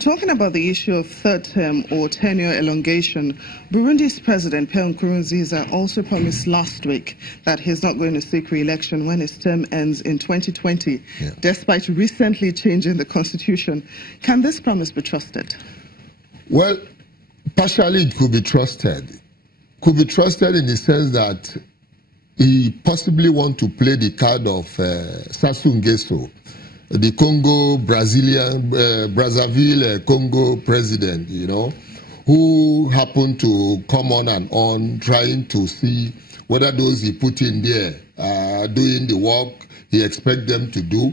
Talking about the issue of third term or tenure elongation, Burundi's President Pierre Nkurunziza also promised last week that he's not going to seek re-election when his term ends in 2020, despite recently changing the constitution. Can this promise be trusted? Well, partially it could be trusted. Could be trusted in the sense that he possibly want to play the card of Sassou Nguesso, the Brazzaville Congo president, you know, who happened to come on and on trying to see whether those he put in there are doing the work he expected them to do.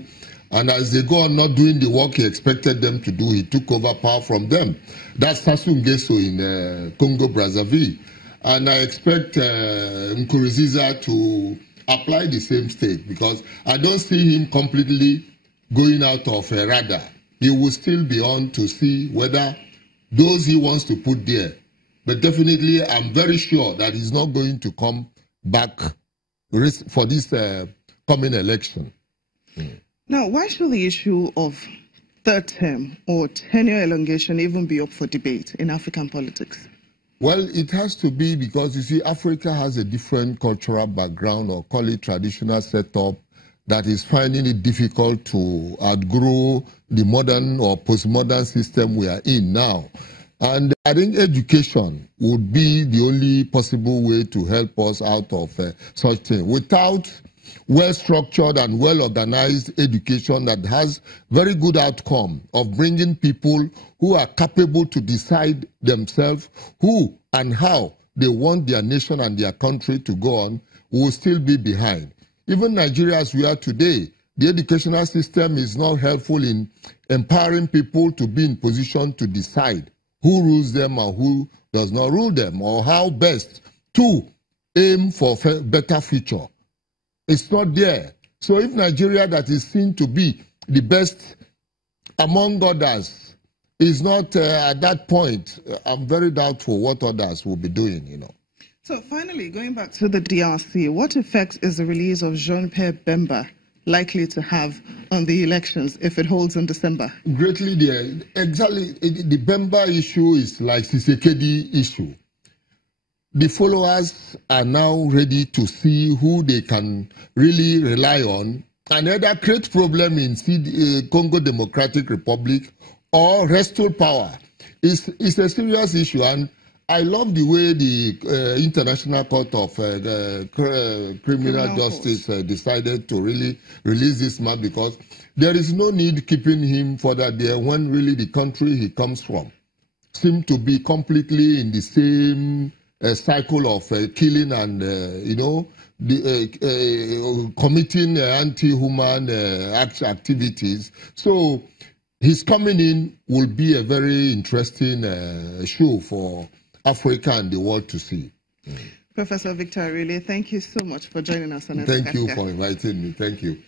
And as they go on not doing the work he expected them to do, he took over power from them. That's Sassou Nguesso in Congo Brazzaville. And I expect Nkurunziza to apply the same stake, because I don't see him completely going out of a radar. He will still be on to see whether those he wants to put there. But definitely, I'm very sure that he's not going to come back for this coming election. Now, why should the issue of third term or tenure elongation even be up for debate in African politics? Well, it has to be because, you see, Africa has a different cultural background, or call it traditional setup, that is finding it difficult to outgrow the modern or postmodern system we are in now. And I think education would be the only possible way to help us out of such thing. Without well-structured and well-organized education that has very good outcome of bringing people who are capable to decide themselves who and how they want their nation and their country to go on, will still be behind. Even Nigeria as we are today, the educational system is not helpful in empowering people to be in position to decide who rules them and who does not rule them, or how best to aim for a better future. It's not there. So if Nigeria, that is seen to be the best among others, is not at that point, I'm very doubtful what others will be doing, you know. So finally, going back to the DRC, what effect is the release of Jean-Pierre Bemba likely to have on the elections if it holds in December? Greatly there. Exactly, the Bemba issue is like Tshisekedi issue. The followers are now ready to see who they can really rely on, and either create problem in Congo Democratic Republic or restore power. It's a serious issue, and I love the way the International Court of Criminal Justice decided to really release this man, because there is no need keeping him further there when really the country he comes from seems to be completely in the same cycle of killing and, you know, committing anti-human activities. So his coming in will be a very interesting show for Africa and the world to see. Professor Victor Arile, thank you so much for joining us on Thank you for inviting me. Thank you.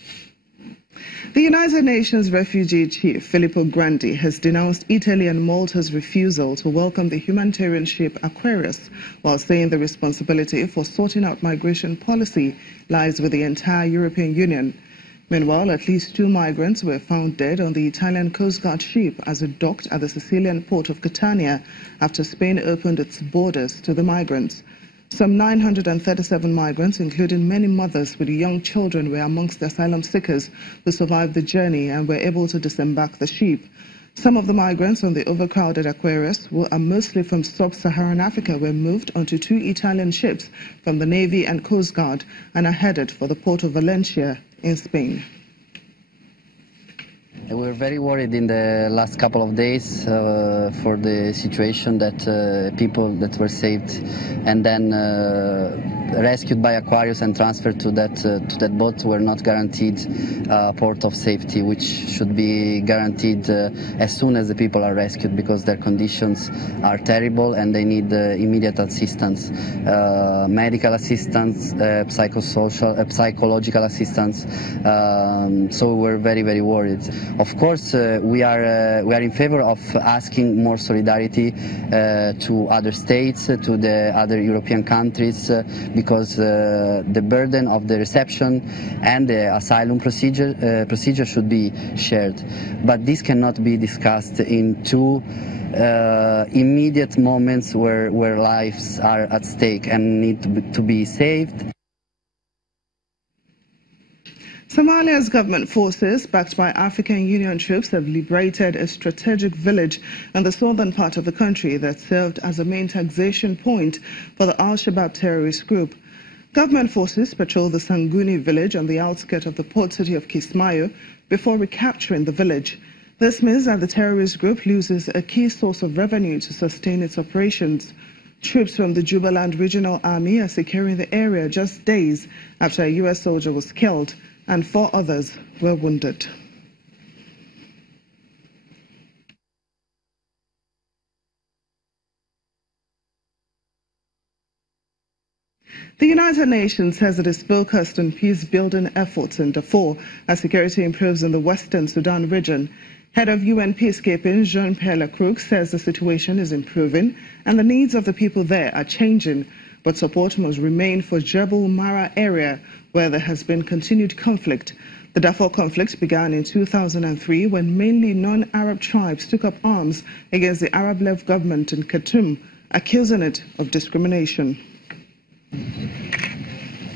The United Nations refugee chief, Filippo Grandi, has denounced Italy and Malta's refusal to welcome the humanitarian ship Aquarius, while saying the responsibility for sorting out migration policy lies with the entire European Union. Meanwhile, at least 2 migrants were found dead on the Italian Coast Guard ship as it docked at the Sicilian port of Catania after Spain opened its borders to the migrants. Some 937 migrants, including many mothers with young children, were amongst the asylum seekers who survived the journey and were able to disembark the ship. Some of the migrants on the overcrowded Aquarius, who are mostly from sub-Saharan Africa, were moved onto 2 Italian ships from the Navy and Coast Guard and are headed for the port of Valencia in Spain. We were very worried in the last couple of days for the situation that people that were saved and then rescued by Aquarius and transferred to that boat were not guaranteed a port of safety, which should be guaranteed as soon as the people are rescued, because their conditions are terrible and they need immediate assistance, medical assistance, psychological assistance. So we're very, very worried. Of course, we are in favor of asking more solidarity to other states, to the other European countries, because the burden of the reception and the asylum procedure should be shared. But this cannot be discussed in two immediate moments where lives are at stake and need to be saved. Somalia's government forces, backed by African Union troops, have liberated a strategic village in the southern part of the country that served as a main taxation point for the Al-Shabaab terrorist group. Government forces patrolled the Sanguni village on the outskirts of the port city of Kismayo before recapturing the village. This means that the terrorist group loses a key source of revenue to sustain its operations. Troops from the Jubaland Regional Army are securing the area just days after a U.S. soldier was killed and 4 others were wounded. The United Nations says it is focused on peace-building efforts in Darfur as security improves in the western Sudan region. Head of UN peacekeeping, Jean-Pierre Lacroix, says the situation is improving and the needs of the people there are changing, but support must remain for Jebel Mara area, where there has been continued conflict. The Darfur conflict began in 2003 when mainly non-Arab tribes took up arms against the Arab-led government in Khartoum, accusing it of discrimination.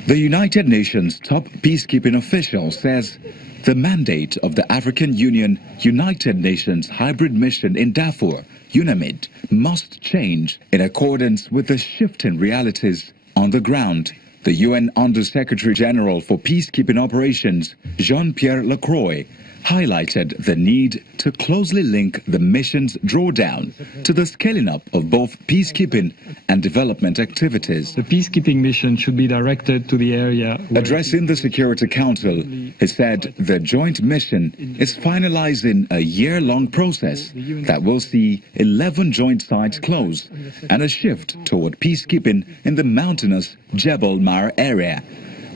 The United Nations top peacekeeping official says the mandate of the African Union United Nations hybrid mission in Darfur, UNAMID, must change in accordance with the shifting realities on the ground. The UN Under-Secretary General for Peacekeeping Operations, Jean-Pierre Lacroix, highlighted the need to closely link the mission's drawdown to the scaling up of both peacekeeping and development activities. The peacekeeping mission should be directed to the area. Addressing the Security Council, he said the joint mission is finalizing a year-long process that will see 11 joint sites close and a shift toward peacekeeping in the mountainous Jebel Mar area,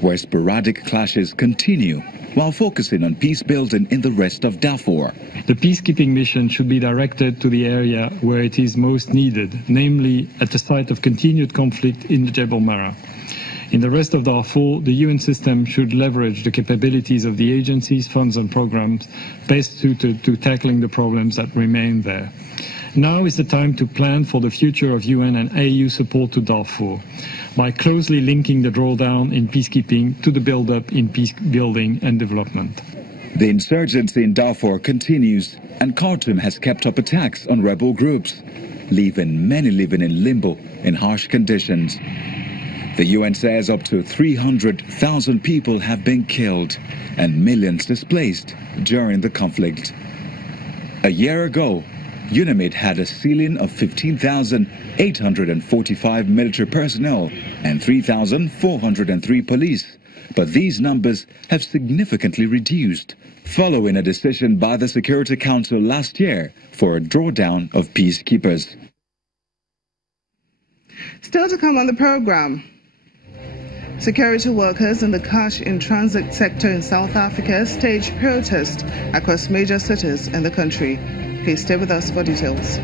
where sporadic clashes continue, while focusing on peace building in the rest of Darfur. The peacekeeping mission should be directed to the area where it is most needed, namely at the site of continued conflict in the Jebel Mara. In the rest of Darfur, the UN system should leverage the capabilities of the agencies, funds and programs best suited to tackling the problems that remain there. Now is the time to plan for the future of UN and AU support to Darfur by closely linking the drawdown in peacekeeping to the build-up in peace building and development. The insurgency in Darfur continues, and Khartoum has kept up attacks on rebel groups, leaving many living in limbo in harsh conditions. The UN says up to 300,000 people have been killed and millions displaced during the conflict. A year ago, UNAMID had a ceiling of 15,845 military personnel and 3,403 police, but these numbers have significantly reduced following a decision by the Security Council last year for a drawdown of peacekeepers. Still to come on the program, security workers in the cash in transit sector in South Africa staged protests across major cities in the country. Please stay with us for details.